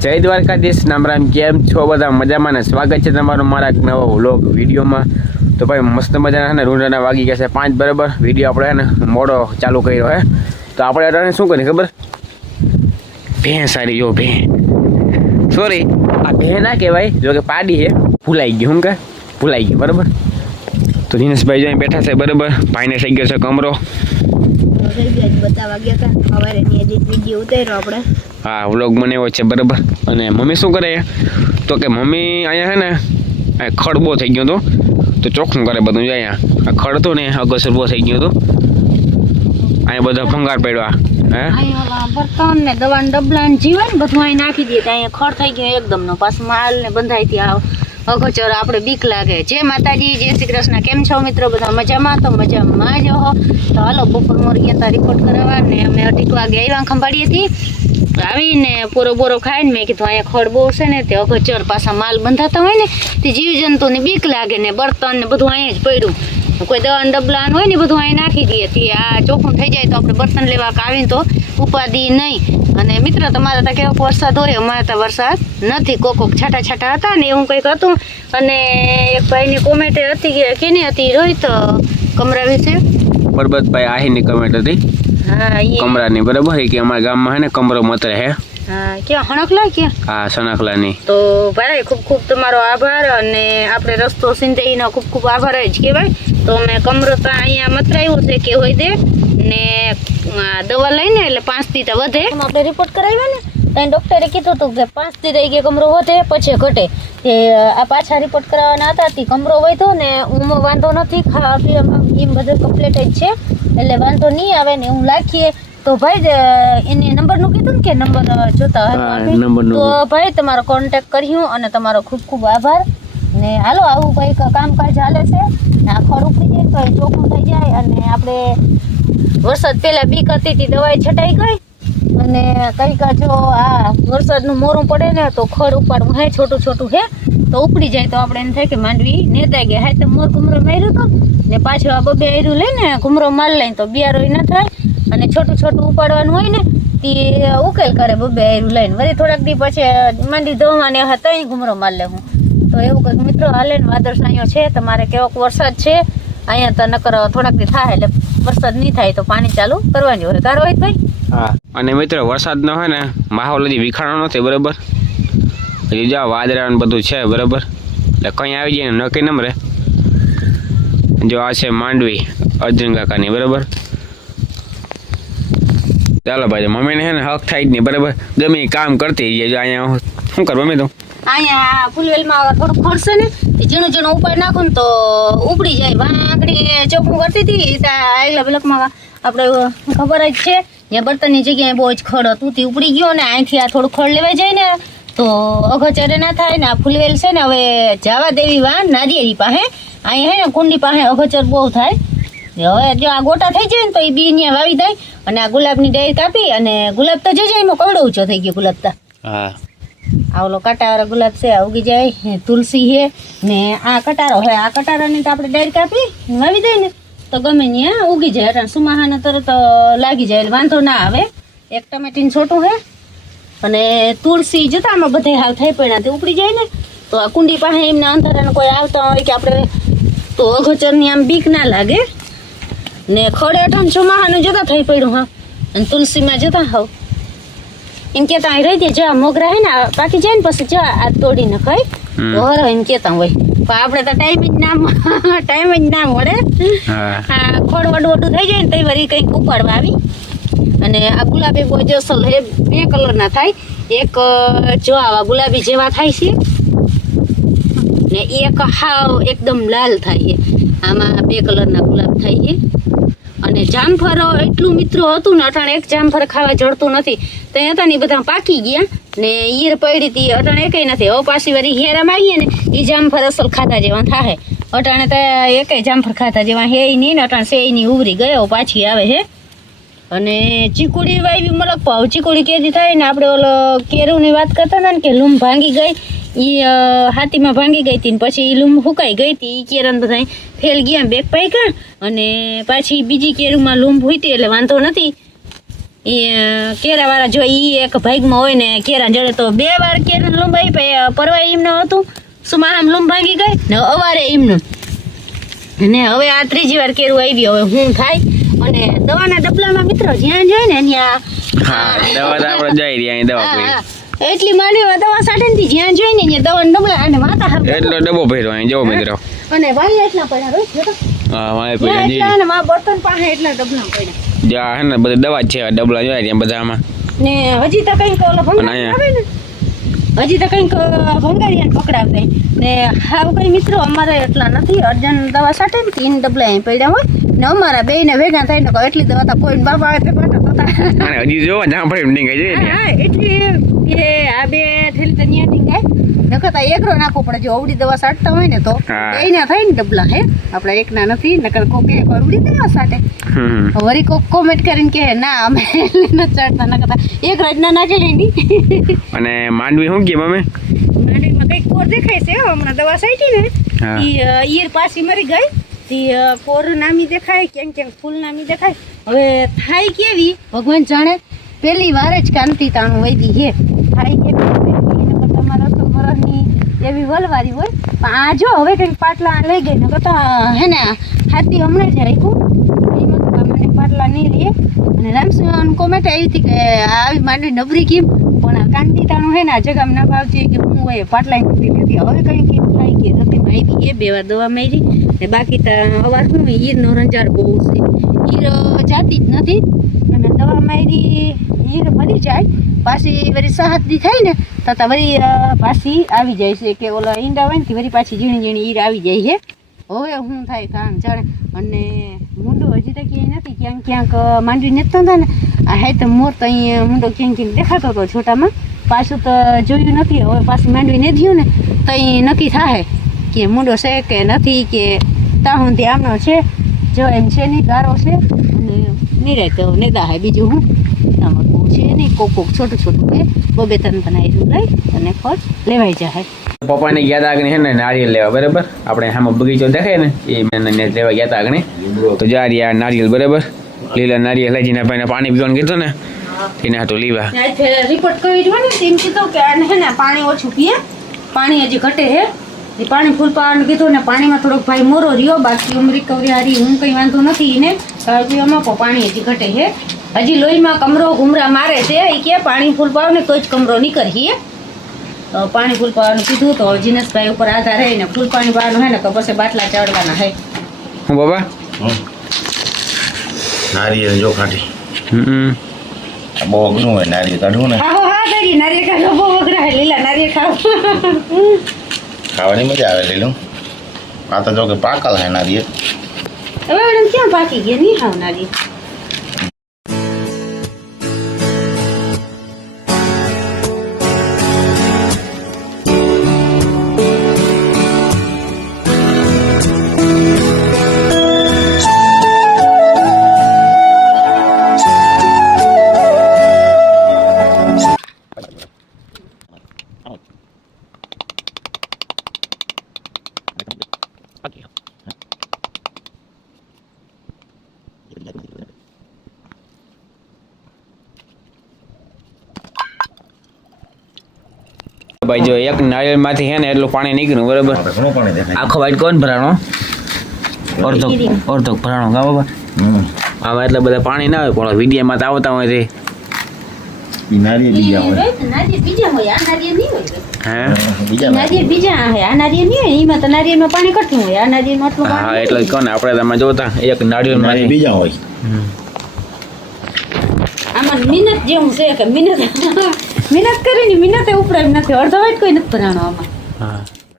જય દ્વારકાધીશ, નામ રામ, કેમ છો બધા? મજામાં ને? સ્વાગત છે તમારું મારા નવા વ્લોગ વિડીયોમાં. તો ભાઈ મસ્ત મજાના ને રૂંડાના વાગી ગયા છે 5 બરાબર. વિડીયો આપણે ને મોડો ચાલુ કર્યો હે. તો આપણે અટાણે શું કરીએ ખબર? ભેં સારી જો ભેં, સોરી આ ભેં ના કહેવાય, જો કે પાડી છે, ભૂલાઈ ગયું. શું કે ભૂલાઈ ગયું બરાબર. તો દિનેશભાઈ જો બેઠા છે બરાબર. ભાઈને થઈ ગયો છે કમરો. હા, વ્લોગ બનાવ્યો છે બરાબર. અને મમ્મી શું કરે તો કે મમ્મી અહીંયા છે ને ખડ બહુ થઈ ગયો હતો, તો ચોખ્ખું કરે બધું. અહીંયા આ ખડ હતો ને અગસર બહુ થઈ ગયું હતું. અહીંયા બધા ભંગાર પડ્યા. બર્તન ને દવા ને ડબલા ને જીવન બધું અહીં નાખી દઈએ. અહીંયા ખડ થઈ ગયો એકદમ નો. પાછું માલ ને બંધાઈ થી અગચર આપણે બીક લાગે. જય માતાજી, જય શ્રી કૃષ્ણ. કેમ છો મિત્રો? બધા મજામાં? તો મજામાં જ હો. તો હાલો બપોર મોરી ગયા રિપોર્ટ કરાવવા ને અમે 8 વાગે આવ્યા ખંભાળીએ થી. આવીને પૂરો બોરો ખાઈને મેં કીધું અહીંયા ખડ બહુ છે ને, તે અગચર પાછા માલ બંધાતા હોય ને તે જીવજંતુની બીક લાગે ને બર્તન ને બધું અહીંયા જ પડ્યું. કોઈ દવા ડબલા હોય ને બધું અહીં નાખી દઈએ. તે આ ચોખ્ખું થઈ જાય તો આપણે બર્તન લેવા આવીને તો ઉપાધિ નહીં. અને મિત્ર તમારે ત્યાં કેવો વરસાદ હોય? અમારે ત્યાં વરસાદ નથી. કોક છાટા છાટા હતા ને એવું કંઈક હતું. અને એક ભાઈની કોમેન્ટ હતી કે કેની હતી રોહિત કમરા વિશે? પરબતભાઈ આહીની કમેન્ટ હતી. હા, કમરાની બરાબર. કે અમારા ગામમાં હે ને કમરો મતરે હે. હા, ક્યાં હણકલા ક્યાં? હા, સણકલાની. તો ભાઈ ખૂબ ખૂબ તમારો આભાર. અને આપણે રસ્તો સિંધાઈનો ખૂબ ખૂબ આભાર જ કહેવાય. તો અમે કમરો તો અહીંયા મતરાયું છે કે હોય દે ને દવા લઈને એટલે 5 દી તો વધે. આપણે રિપોર્ટ કરાવ્યા ને ત્યાં ડૉક્ટરે કીધું હતું કે 5 દી રહી ગયા કમરો વધે પછી ઘટે. તે આ પાછા રિપોર્ટ કરાવવાના હતા તે કમરો વધ્યો ને ઊંઘમાં વાંધો નથી. ખાવા પીવામાં એમ બધું કમ્પ્લીટ જ છે એટલે વાંધો નહીં આવે ને એવું લાખીએ. તો ભાઈ એને નંબરનું કીધું ને કે નંબર જોતા હોય તો ભાઈ તમારો કોન્ટેક્ટ કર્યું અને તમારો ખૂબ ખૂબ આભાર. ને હાલો આવું કંઈક કામકાજ હાલે છે ને આ ખડ ઉપડી જાય તો ચોખ્ખું થઈ જાય. અને આપણે વરસાદ પહેલાં બીક હતી તે દવાઈ છટાઈ ગઈ. અને કંઈક જો આ વરસાદનું મોરું પડે ને તો ખડ ઉપાડવું હે છોટું છોટું હે તો ઉપડી જાય તો આપણે એમ થાય કે માંડવી નેતાઈ ગયા. હા, તો મોર ઘુમરો માર્યું હતું ને પાછું આ બબે આયરું લઈને ઘુમરો માર લઈને તો બિયારો ન થાય. અને છોટું છોટું ઉપાડવાનું હોય ને તે ઉકેલ કરે બબે આયરું લઈને. વળી થોડાક દી પછી માંડી ધોવાની હતા ઘુમરો માર લે હું. તો એવું કંઈક મિત્રો હાલે ને વાદળ સાયો છે. તમારે કેવોક વરસાદ છે? અહીંયા તો નકર થોડાક દી થાય એટલે વરસાદ નહીં થાય તો પાણી ચાલુ કરવાની હોય. તારો હોય ભાઈ? હા, અને મિત્રો વરસાદ ન હોય ને માહોલ હજી વિખાણો નથી બરાબર. હજી જો વાદળા બધું છે બરાબર. એટલે કંઈ આવી જાય ને નક્કી નમરે. જો આ છે માંડવી અર્જુન કાકાની બરાબર. ચાલો ભાઈ, મમ્મીને છે ને હક થાય જ નહીં બરાબર. ગમે કામ કરતી જાય. જો અહીંયા શું કર મમ્મી? તો અહીંયા ફૂલવેલમાં થોડુંક ખડશે ને ઝીણું ઝીણું ઉપાડ નાખું ને તો ઉપડી જાય. વાંકડી ચોખ્ખું કરતી હતી આગલા બ્લોકમાં આપણે ખબર જ છે. જ્યાં બર્તનની જગ્યાએ બહુ જ ખડ હતું તે ઉપડી ગયો ને અહીંથી આ થોડું ખડ લેવા જાય ને તો અગચરે ના થાય ને. આ ફૂલવેલ છે ને હવે જવા દેવી વાં નારિયેરી પાસે. અહીંયા હે ને કુંડી પાસે અગચર બહુ થાય. હવે જો આ ગોટા થઈ જાય ને તો એ બી ત્યાં વાવી થાય. અને આ ગુલાબની ડાયર કાપી અને ગુલાબ તો જઈ જાય એમાં કવડો ઊંચો થઈ ગયો ગુલાબ તા. હા, આ ઓલો કટાવાળા ગુલાબ છે આ ઉગી જાય. તુલસી છે ને આ કટારો હોય. આ કટારાની તો આપણે ડાયર કાપી વાવી દઈએ ને તો ગમે ત્યાં ઉગી જાય. એટલે સુમાહાને તરત લાગી જાય એટલે વાંધો ના આવે. એક ટમેટીનું છોટું છે અને તુલસી જતા આમાં બધા હાવ થઈ પડ્યા તે ઉપડી જાય ને તો આ કુંડી પાસે એમને અંધારાને કોઈ આવતા હોય કે આપણે તો અગચરની આમ બીક ના લાગે. ને ખડે અઠાણ સુમાહાનું જતા થઈ પડ્યું. હા, અને તુલસીમાં જતા હાવ એમ કેતા અહીં રહી દે. જો મોગરા હે ને પાકી જાય ને પછી જો આ તોડીને ખાઈ તો હરો એમ કેતા હોય. પણ આપણે તો ટાઈમ જ ના મળે. હા, ખોડ વડું થઈ જાય ને તો વળી કંઈક ઉપાડવા આવી. અને આ ગુલાબી બહુ જસલ હે. 2 કલરના થાય. એક જો આવા ગુલાબી જેવા થાય છે ને એક હાવ એકદમ લાલ થાય છે. આમાં 2 કલરના ગુલાબ થાય છે. અને જામફળ એટલું મિત્રો હતું ને અટાણે એક જામફળ ખાવા જડતું નથી. ત્યાં હતા ને બધા પાકી ગયા ને ઈયર પડી હતી. અટાણે એકઈ નથી. હવે પાછી વારી હેરામાં આવીએ ને એ જામફળ અસલ ખાતા જેવા થાય. અટાણે તો એકઈ જામફળ ખાતા જેવા હે નહીં ને અટાણે છે નહીં ઉભરી ગયો પાછી આવે છે. અને ચીકુડી વાવી મલક પાવ. ચીકુડી કેદી થાય ને આપણે ઓલો કેરુંની વાત કરતા હતા ને કે લૂમ ભાંગી ગઈ એ હાથીમાં ભાંગી ગઈ હતી ને પછી એ લૂમ હુકાઈ ગઈ હતી. એ કેરન બધા ફેલ ગયા બેક પાક્યા અને પાછી બીજી કેરુમાં લૂમ ભૂતી એટલે વાંધો નથી. એ કેરા વાળા જો ઈ એક ભાગમાં હોય ને કેરા જડે તો 2 વાર કેરા લંબાઈ પરવાય એમનું હતું સુમા આમ લંબ ભાગી ગઈ ને અવારે એમનું ને હવે આ ત્રીજી વાર કેરું આવી હવે હું થાય અને દવાના ડબલામાં મિત્રો જ્યાં જાય ને ત્યાં હા દવા તો આપણે જઈ રહ્યા દવા કરી એટલી માંડવી દવા સાઠે ને જ્યાં જોઈ ને ત્યાં દવા ડબલા અને માથા હાથ એટલો ડબ્બો ભર્યો અહીં જવો મિત્રો અને વાળી એટલા પડ્યા રોજ જો તો હા વાય જ્યાં પડી એટલા ને માં બર્તન પાસે એટલા ડબલા પડ્યા જા હે ને બધી દવા જ છે ડબલા જોયા ત્યાં બધામાં ને હજી તો કંઈક ઓલો ભંગારી આવે ને હજી તો કંઈક ભંગારીયાને પકડાવતા ને હાવ કઈ મિત્રો અમારે એટલા નથી અર્જન દવા સાટે ને 3 ડબલા અહીં પડ્યા હોય ને અમારા બે ને ભેગા થાય ને એટલી દવા તો કોઈ બાપા આવે તે પાટા થતા અને હજી જો ના પડે એમ નહીં ગઈ હા એટલી કે આ બે થેલી તો ન્યા નહીં ગાય નકર એકરો નાખવો પડે જો અવડી દવા સાટતા હોય ને તો હા. બેયના થાય ને ડબલા હે આપણે એકના નથી નકર કોકે એકવાર ઉડી દવા સાટે વળી કોક કોમેન્ટ કરીને કે ના અમે નથી ચાટતા નકર એક રાતના નાખી લેની અને માંડવી શું કે મમ્મી માંડવીમાં કંઈક કોર દેખાય છે હો, હમણાં દવા સાઈટી ને હા. ઈયર પાછી મરી ગઈ તી કોર નામી દેખાય ક્યાંક ક્યાંક ફૂલ નામી દેખાય હવે થાય કેવી ભગવાન જાણે પહેલી વાર જ કાંતિ તાણું વૈદી હે થાય કેવી તમારા તો મરણની એવી વલવારી હોય પણ આ જો હવે કંઈક પાટલા લઈ ગઈ નકર તો હે ને હાથી હમણાં જ રાખ્યું એમાં તો મને પાટલા નહીં લે અને રામસન કોમેન્ટ આવી હતી કે આવી માંડવી નબળી કેમ પણ આ કાંતિ તાણું હે ને આ જગામ ના ભાવતી કે હું હોય પાટલા નથી લેતી હવે કંઈ કેમ થાય કે રતીમાં આવી એ 2 વાર દવા મારી ને બાકી તો અવાર શું ઈરનો રંજાર બહુ છે ઈર જાતી જ નથી અને દવા મારી ઈર મરી જાય પાછી વળી સહાતી થાય ને તો વળી પાછી આવી જાય છે કે ઓલા ઈંડા હોય ને કે વળી પાછી ઝીણી ઝીણી ઈર આવી જાય છે હવે શું થાય કામ જાણે અને મુંડો હજી તો ક્યાંય નથી ક્યાંક ક્યાંક માંડવી નથી થતા ને આ હે તો મોર તો અહીંયા મુંડો ક્યાંક ક્યાંક દેખાતો હતો છોટામાં પાછું તો જોયું નથી હવે પાછી માંડવી નહીં થયું ને તો અહીં નક્કી થાય કે મુંડો છે કે નથી કે તાહુંથી આમનો છે જો એમ છે નહીં ગારો છે અને નિરાય તો નેદા હે બીજું હું આમાં બહુ છે નહીં કોક છોટું છોટું હે 2-3 બનાવી લઈ અને ખર્ચ લેવાઈ જાય પપ્પાને ગયા હતા આગળ છે ને નારિયેળ લેવા બરાબર આપણે આમાં બગીચો દેખાય ને એ મેં લેવા ગયા હતા આગળ તો જા રહ્યા નારિયેળ બરાબર લીલા નારિયેળ લઈ જઈને ભાઈને પાણી પીવાનું કીધું ને એને હાટું લીવા રિપોર્ટ કરી જો ને તેમ કીધું કે આને હે ને પાણી ઓછું પીએ પાણી હજી ઘટે હે એ પાણી ફૂલ પાવાનું કીધું ને પાણીમાં થોડોક ભાઈ મોરો રહ્યો બાકી હું રિકવરી હારી હું કંઈ વાંધો નથી એને હજી અમાકો પાણી હજી ઘટે હે હજી લોહીમાં કમરો ઘુમરા મારે છે એ કે પાણી ફૂલ પાવ ને તો જ કમરો નીકળીએ તો પાણી ફૂલ પાવાનું કીધું તો જીનસભાઈ ઉપર આધાર હે ને ફૂલ પાણી પાવાનું હે ને તો પછી બાટલા ચડવાના હે હું બાબા નારિયેળ જો ખાટી હમ બહુ અઘરું હોય નારિયેળ કાઢવું ને હા હા કરી નારિયેળ ખાવ બહુ વગરા હે લીલા નારિયેળ ખાવ ખાવાની મજા આવે લીલું આ તો જો કે પાકલ હે નારિયેળ હવે મેડમ ક્યાં પાકી ગયા નહીં ખાવ નારિયેળ ભાઈ જો એક નારિયેળમાંથી છે ને એટલું પાણી નીકળ્યું બરાબર આપણે ઘણું પાણી દેખાય આખો વાઈટ કોણ ભરાણો અડધો ભરાણો કા બાબા આમાં એટલે બધા પાણી ના હોય પણ વિડીયામાં તો આવતા હોય છે ઈ નારિયેળ બીજા હોય નારિયેળ બીજા હોય આ નારિયેળ નહીં હોય હે બીજા નારિયેળ બીજા હે આ નારિયેળ નહીં હોય એમાં તો નારિયેળમાં પાણી કઠું હોય આ નારિયેળમાં આટલું હા પાણી એટલે કોને આપણે તમે જોતા એક નારિયેળ નારિયેળમાંથી બીજા હોય આમાં મિનત જેવું છે કે મિનત કરીને મિનતે ઉપરાય નથી અડધો વાટ કોઈ નથી ભરાણો આમાં હા